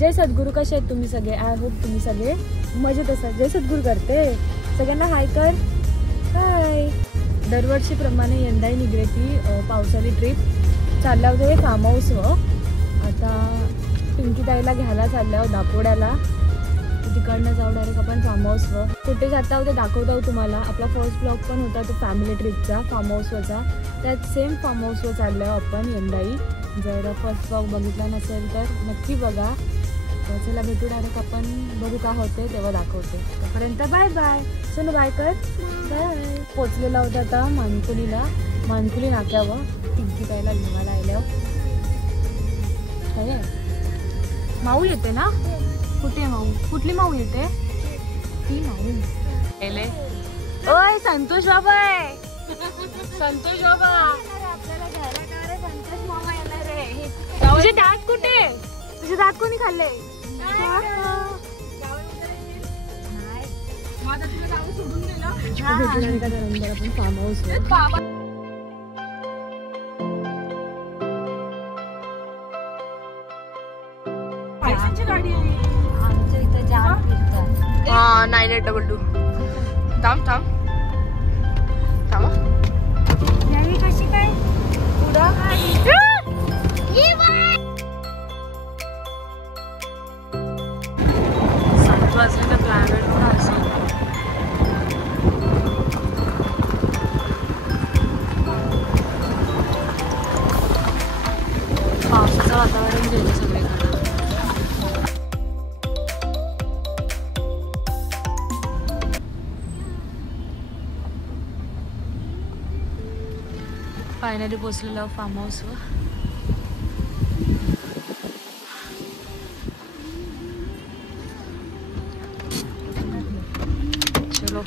जय सद्गुरू, कसे आहेत तुम्ही सगळे? आय होप तुम्ही सगळे मजेत असाल. जय सद्गुरू करते सगळ्यांना हाय कर. हाय. दरवर्षीप्रमाणे यंदाही निघाली पावसाळी ट्रिप. चालला होते फार्म हाऊसवर. आता पिंकी ताईला घ्यायला चालल्या दापोड्याला. तिकडनं जाऊ डायरेक्ट आपण फार्म हाऊसवर. कुठे जाता होते दाखवता हो तुम्हाला. आपला फर्स्ट ब्लॉग पण होता तो फॅमिली ट्रिपचा फार्म हाऊसवरचा. त्यात सेम फार्म हाऊसवर चाललो आहे आपण यंदाही. जर फर्स्ट ब्लॉग बघितला नसेल तर नक्की बघा. चला भेटू डायरेक्ट आपण. बघू काय होते तेव्हा दाखवते. तोपर्यंत बाय बाय. चलो बाय कर. बाय. पोचलेला होता आता मानकुलीला. मानकुली नाक्यावर पिंकी ताईला घेऊन आल्यावर. माऊ येते ना? कुठे माऊ? कुठली माऊ येते? ती माऊ येले. ओय संतोष बाबा आहे. संतोष बाबा आपल्याला घ्यायला का रे? संतोष मामा येणार रे. तुझे दात कुठे? तुझे दात कोणी खाल्ले? सोडून दिलं आपण फार्म हाऊस. गाडी आहे आमच्या इथं जाम फिरतात. हा 9822. थांब थांब थांबा. यावी कशी काय पुढं वाजलेलं क्लायमेट पण असं. पावसाचं वातावरण गेलं सगळीकडे. फायनली पोचलेलो फार्म हाऊसवर. चलो.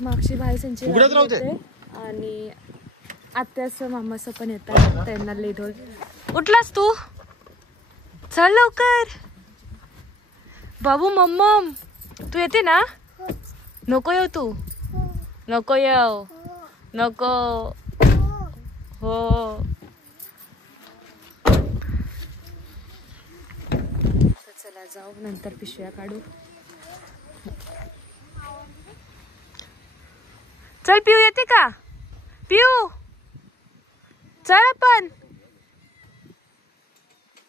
मागची भाई संची आणि आत्याचं मामाचं पण येतात. त्यांना लेट होईल. उठलास तू? चल लवकर. बाबू मम्मम तू येते ना? नको येऊ तू. नको येऊ. नको. हो चला जाऊ. नंतर पिशव्या काढू. चल पिऊ येते का? पिऊ चल आपण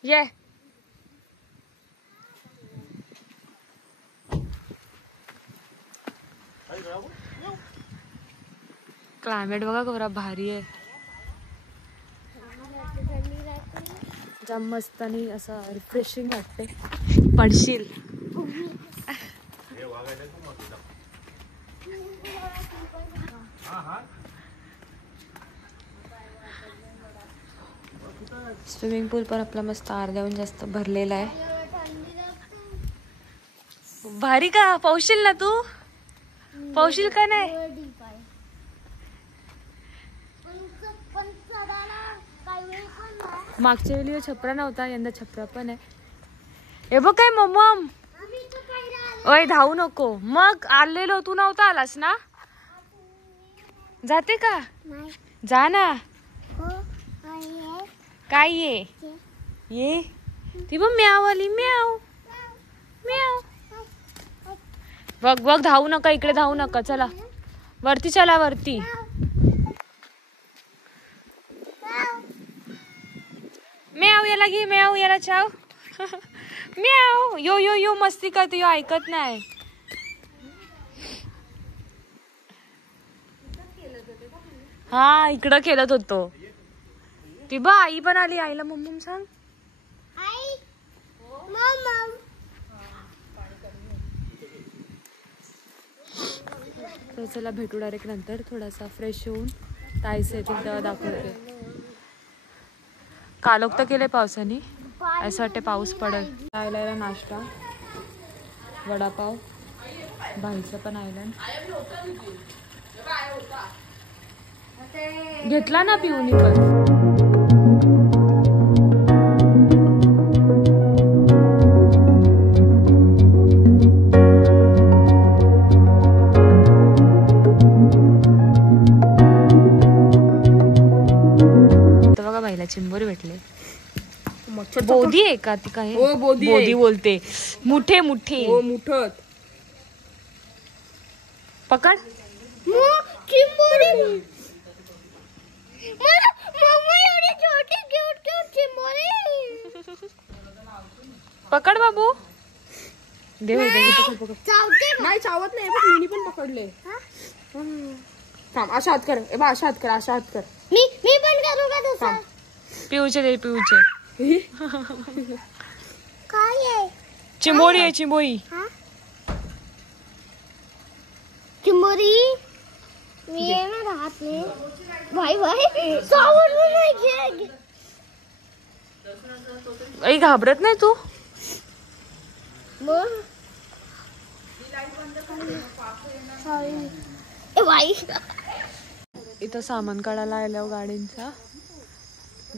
ये. क्लायमेट बघा केवढा भारी आहे. जाम मस्त आणि असं रिफ्रेशिंग वाटते. पडशील. स्विमिंग पूल पण आपला मस्त अर्ध्याहून जास्त भरलेला आहे. भारी का? पावशील ना तू? पावशील का नाही? मागच्या वेळी छपरा नव्हता. यंदा छपरा पण आहे. हे बघ काय मम्मम. ओय धावू नको. मग आलेलो तू नव्हता आलास ना? जाते का? जा ना. काय ये ये ती बघ म्याव आली. म्याव म्याव. बघ बघ धावू नका. इकडे धावू नका. चला वरती चला वरती. म्याव याला घे. म्याव याला चाव. म्याव. यो यो यो मस्ती करते. यो ऐकत नाही. हा इकडं खेळत होतो. ती बा आई पण आली. आईला मम्मम सांग. तर चला भेटू डायरेक्ट नंतर. थोडासा फ्रेश होऊन ताईचं येतील तेव्हा दाखवते. कालोख तर केले पावसाने. असं वाटते पाऊस पडेल. आयला नाश्ता वडापाव. भाईचं पण आयलंड घेतला ना पिऊनी पण. चिंबोरी भेटले. बोधी आहे का ती काय? हो बोधी बोलते. मुठे मुठे. हो मुठत. पकड. पकड बाबू. देव नाही चावत नाही बघ, मिनी पण पकडले. थांब अशा हात कर, ए बा अशा हात कर, अशा हात कर. मी पण करू का तसं? पिऊचे दे पिऊचे. काय आहे? चिंबोरी आहे चिंबोरी. चिंबोरी मी येणार राहत नाही. भाई भाई सावड नाही घे. आई घाबरत नाही तू? मग ए भाई इथं सामान काढायला आलं गाडींचा.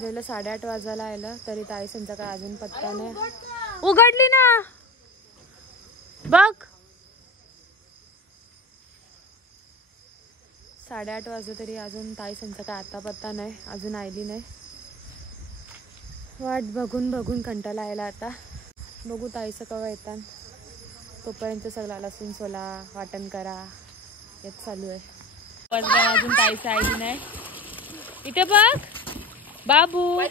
गेलं 8:30 वाजायला आलं तरी ताई संध्याकाळी अजून पत्ता नाही. उघडली ना बघ. 8:30 वाजले तरी अजून ताई संध्याकाळी आता पत्ता नाही, अजून आली नाही. वाट बघून बघून कंटाळा आला आता. बघू ताईचं केव्हा येतात. तोपर्यंत सगळा लसूण सोला वाटण करा हेच चालू आहे. अजून ताईचं आली नाही. इथे बघ बाबू.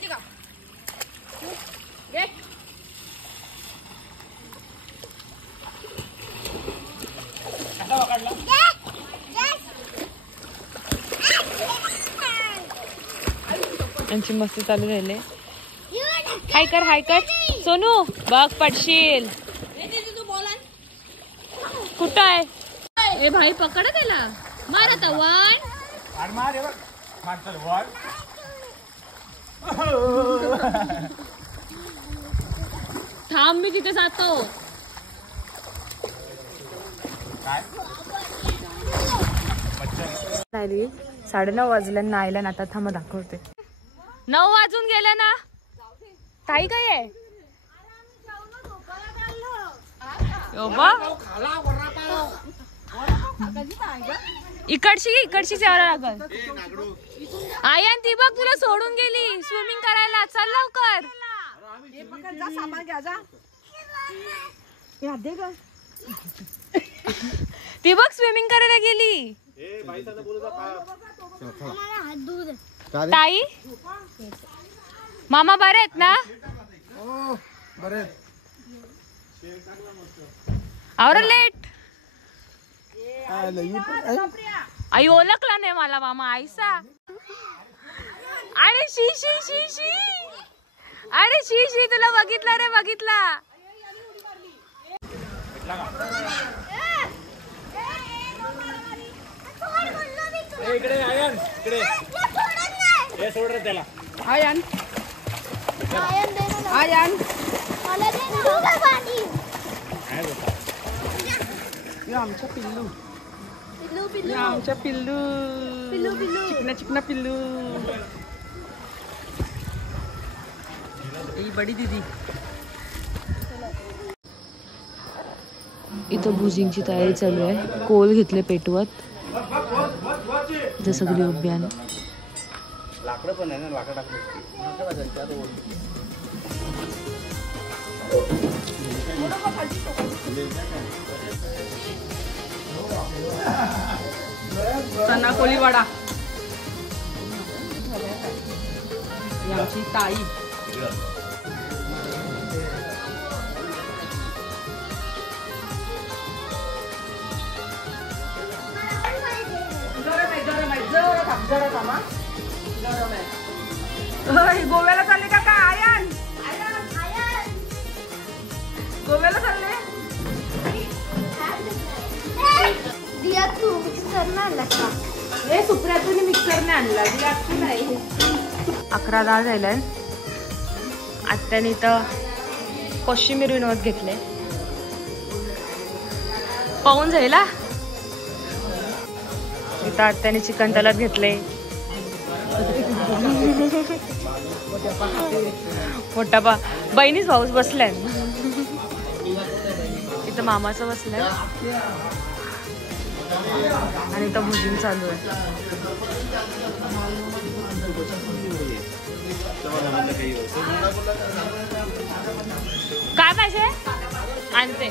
यांची मस्ती चालू झाली. हाय कर हाय कर सोनू. बघ पडशील. कुठं आहे? ए भाई पकड त्याला. मार आता. थांब मी तिथे जातो. 9:30 वाजल्या आयला ना. आता थांबा दाखवते. 9 वाजून गेल्या ना. ताई काय आहे? इकडची यावं लागल. आयन ती बघ तुला सोडून गेली स्विमिंग करायला. चल लवकर. ती बघ स्विमिंग करायला गेली. ताई मामा बरे आहेत ना? और लेट आई ओळखला नाही मला मामा. आयसा अरे शी शी शी शी. अरे शी शी तुला बघितला रे बघितला. इकडे आयन इकडे. हे सोड रे त्याला. आयन आयन मला दे ना पाणी. आमच्या पिल्लू. पिल्लू पिल्लू आमच्या पिल्लू. पिल्लू पिल्लू चिकना चिकना पिल्लू. ही बडी दीदी. इथं भुजिंगची तयारी चालू आहे. कोल घेतले पेटवत. सगळी उभी आहे. लाकडं पण आहे ना. लाकडं टाकली. चना कोळीवाडा. आमची ताई. गोव्याला चालले का काय आयन? गोव्याला चालले. तू मिक्सर आणला का? हे सुप्रियातून मिक्सरने आणला. 11:10 झालंय. आत्याने इथं कोशिंबीर विनोद घेतले. पाहून जायला. इथं आत्याने चिकन तलत घेतले. मोठा बहिणीच भाऊस बसलाय. इथं मामाचं बसलाय आणि इथं भुजिंग चालू आहे. पाहिजे आणते.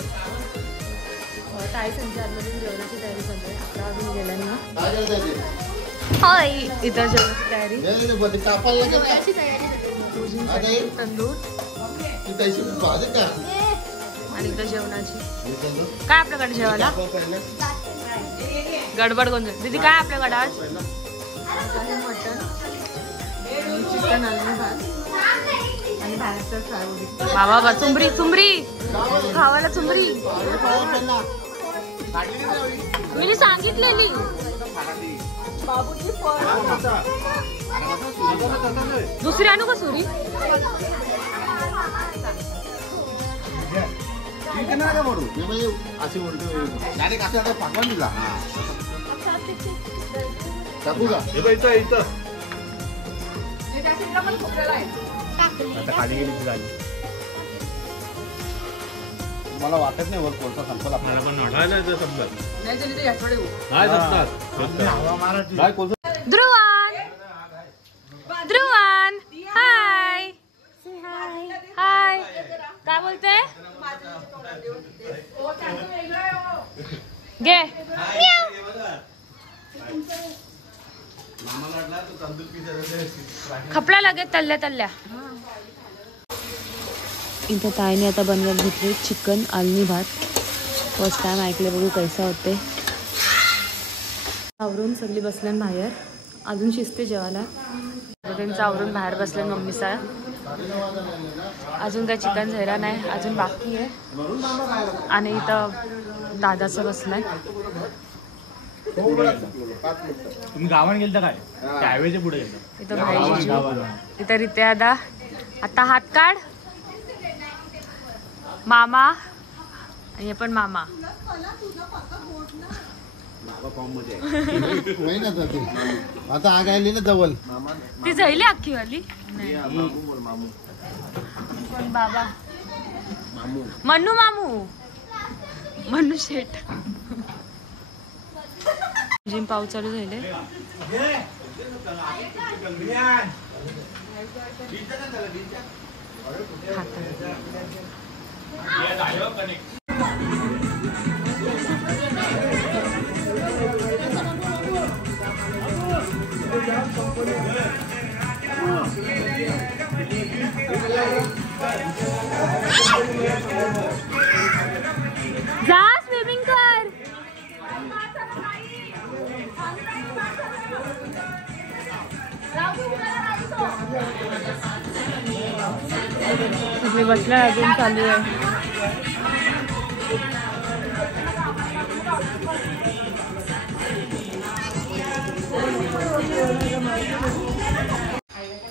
ताई संच्या आतमधून जेवणाची तयारी चालू आहे. 11 वाजून गेल्या ना. होय इथं जेवणाची तयारी. तंदूर आणि इथं जेवणाची. काय आपल्याकडे जेवायला गडबड कोण दीदी? काय आपल्याकडे आज? मटन, चिकन, आलू भात आणि बाहेरचं फ्राय. बाबा चुंबरी चुंबरी खावायला चुंबरी मी सांगितलेली. दुसरी आणू का सुरी? खाली गेली मला वाटत नाही वर कोणता संपल आपल्याला पण ध्रुवान ध्रुवान हाय हाय काय बोलते? घे खपला लागेल तल्ल्या तल्ल्या. इथं ताईने आता बनवत घेतली चिकन आलनी भात. फर्स्ट टाइम ऐकले, बघू कैसा होते. आवरून सगळी बसल्यान बाहेर. अजून शिजते जेवायला. त्यांचं आवरून बाहेर बसले मम्मीचा. अजून काही चिकन झाला नाही, अजून बाकी आहे. आणि इथं दादाचं बसलाय. तुम्ही गावात गेलता काय? हायवेच्या पुढे गेलता. इथं भाई इथं रित्या दादा. आता हात काढ. मामा आणि हे पण मामा. आता आग आली ना जवळ. ती झाली अख्खी वाली. कोण बाबा? मन्नू मामू मन्नू शेठ. जिम पाऊस चालू झाले. जा स्विमिंग कर. तुम्ही बसला अजून चालू आहे.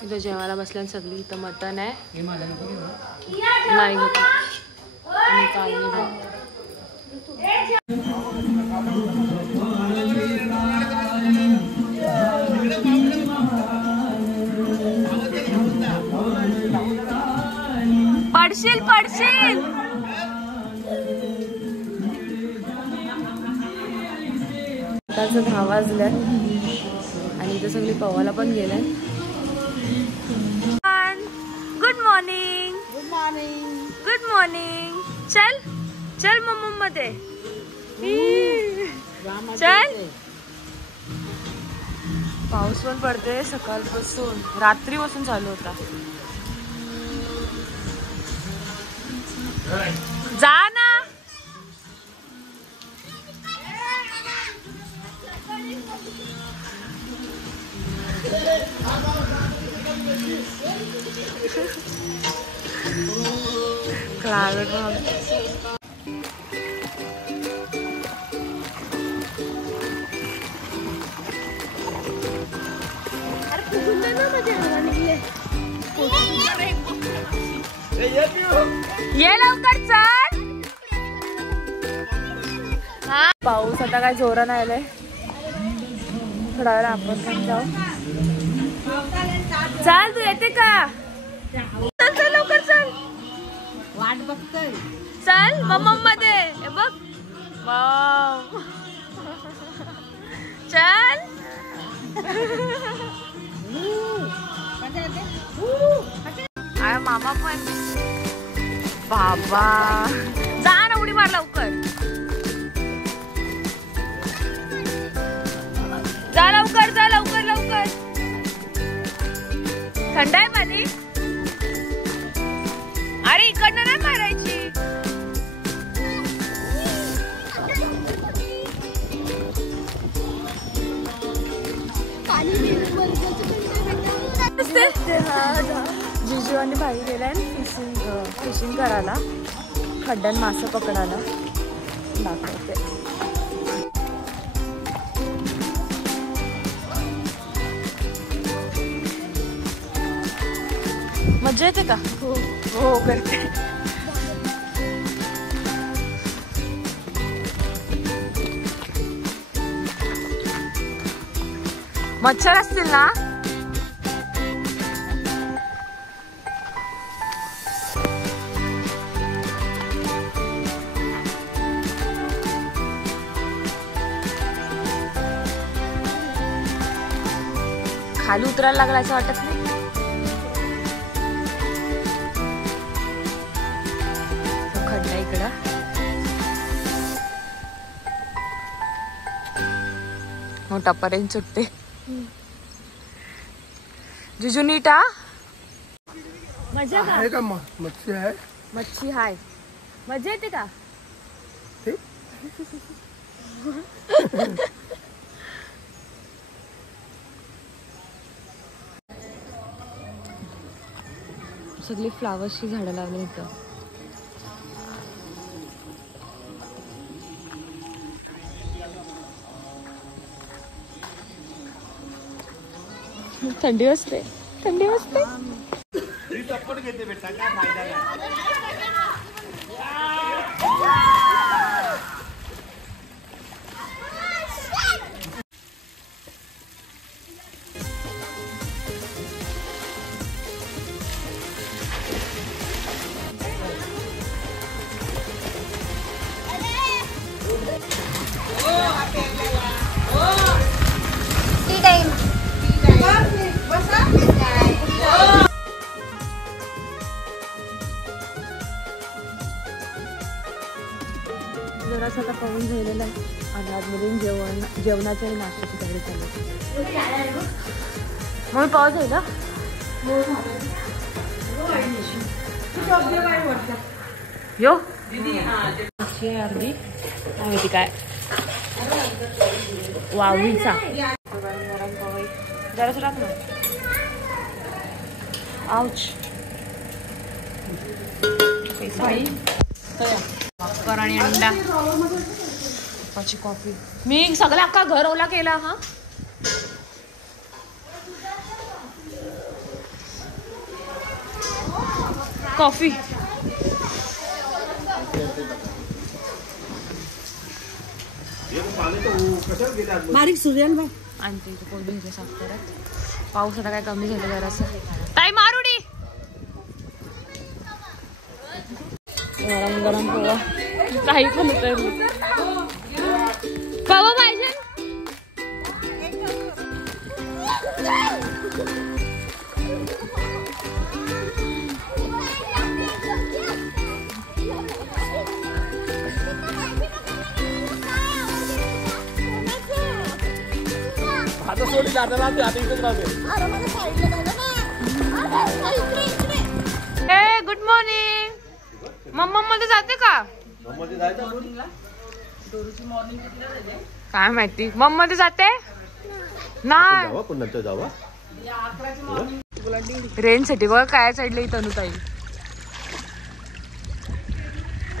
इथं जेवायला बसल्यान सगळी. इथं मटन आहे नाही घेत. पडशील पडशील. आताच 10 वाजल्यात आणि इथं सगळी पवायला पण गेलाय. Good morning. Good morning. Good morning. चल चल मम्मा मध्ये चल. पाऊस पण पडते सकाळपासून. रात्रीपासून चालू होता. जा ना. ये लवकर चल. हा पाऊस आता काय जोरानं आलाय. थोडा वेळ आपण पण जाऊ. चल तू येते का? चल चल लवकर चल. वाट बघतोय. चल मम्मा मध्ये बघ. चल. मामा पण बाबा जा ना उडी मार लवकर. जा लवकर जा लवकर लवकर. थंड आहे पाणी. अरे इकडनं नाही मारायची. जिजू आणि भाई गेलाय फिशिंग करायला खड्ड्यात मासे पकडायला. दाखवते. मजा येते का? हो करते. मच्छर असतील ना? खाली उतरायला लागला असं वाटत नाही. खड्डा इकडं. मोठा पर्यंत सुटते. जुजू नीटा मजा आहे का मच्छी आहे. मच्छी हाय. मजा येते का? सगळी फ्लावर्सची झाडं लावली इथं. थंडी वाजते. थंडी वाजते. टप्पट घेते बेटा काय फायदा नाही. जरासा आता पाहून झालेला आहे आणि आतमधून जेवणाच्या नाश्त्याची तयारी चालू. म्हणून पाऊस आहे ना. यो अशी आहे अर्धी माहिती काय वावीचा जरासं टाक ना. आउच कर आणि अंडा पप्पाची कॉफी. मी सगळा अख्खा घर ओला केला. हा कॉफी बारीक सूर्यन बाई आणते इथे पोट भेजे साफ करत. पाऊस आता काय कमी झाला जरासं. ताई मारुडी गरम गरम पोहा. काही पण होत पावा पाहिजे. आता सोडी जाता राहते. आता इथेच राहते. A good morning. मम्मा मध्ये जाते का? काय माहिती. मम्मा मध्ये जाते नाही. रेंज साठी बघा काय चढले तनुताई.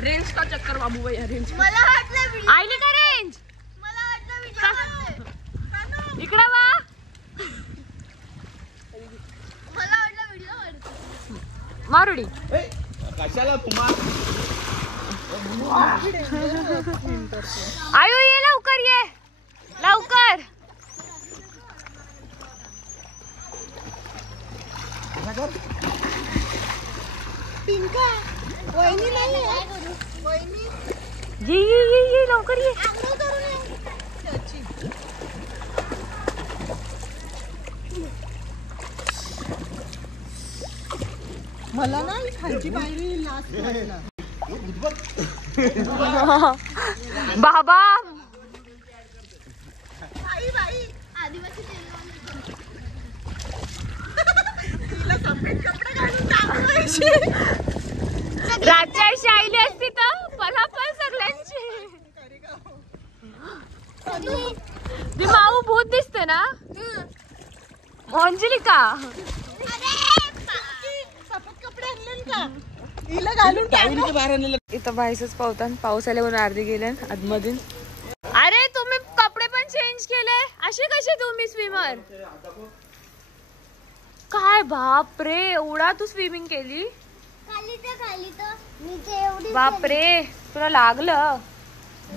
रेंज का चक्कर बाबू भाई. रेंज आईली का रेंज इकडे वा. मारुडी कशाला तुम्हाला आयु ये लवकर ये लवकर. ये लवकर ये. मला ना खालची पायरी लास्ट वाटला. बाबा आदिवासी तेल रातच्या अशी आईली असती तर पलापल सगळ्यांची. ती माऊ भूत दिसते ना अंजलिका. इथं बाहेरच पावतात. पाऊस आले म्हणून अर्धे गेले आतमधून. अरे तुम्ही कपडे पण चेंज केले अशी कशी तुम्ही स्विमर काय? बापरे एवढा तू स्विमिंग केली? खाली तर नीचे एवढी बापरे तुला लागलं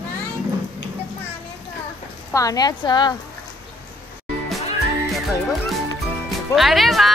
नाही ते पाण्याचं. पाण्याचं. अरे वा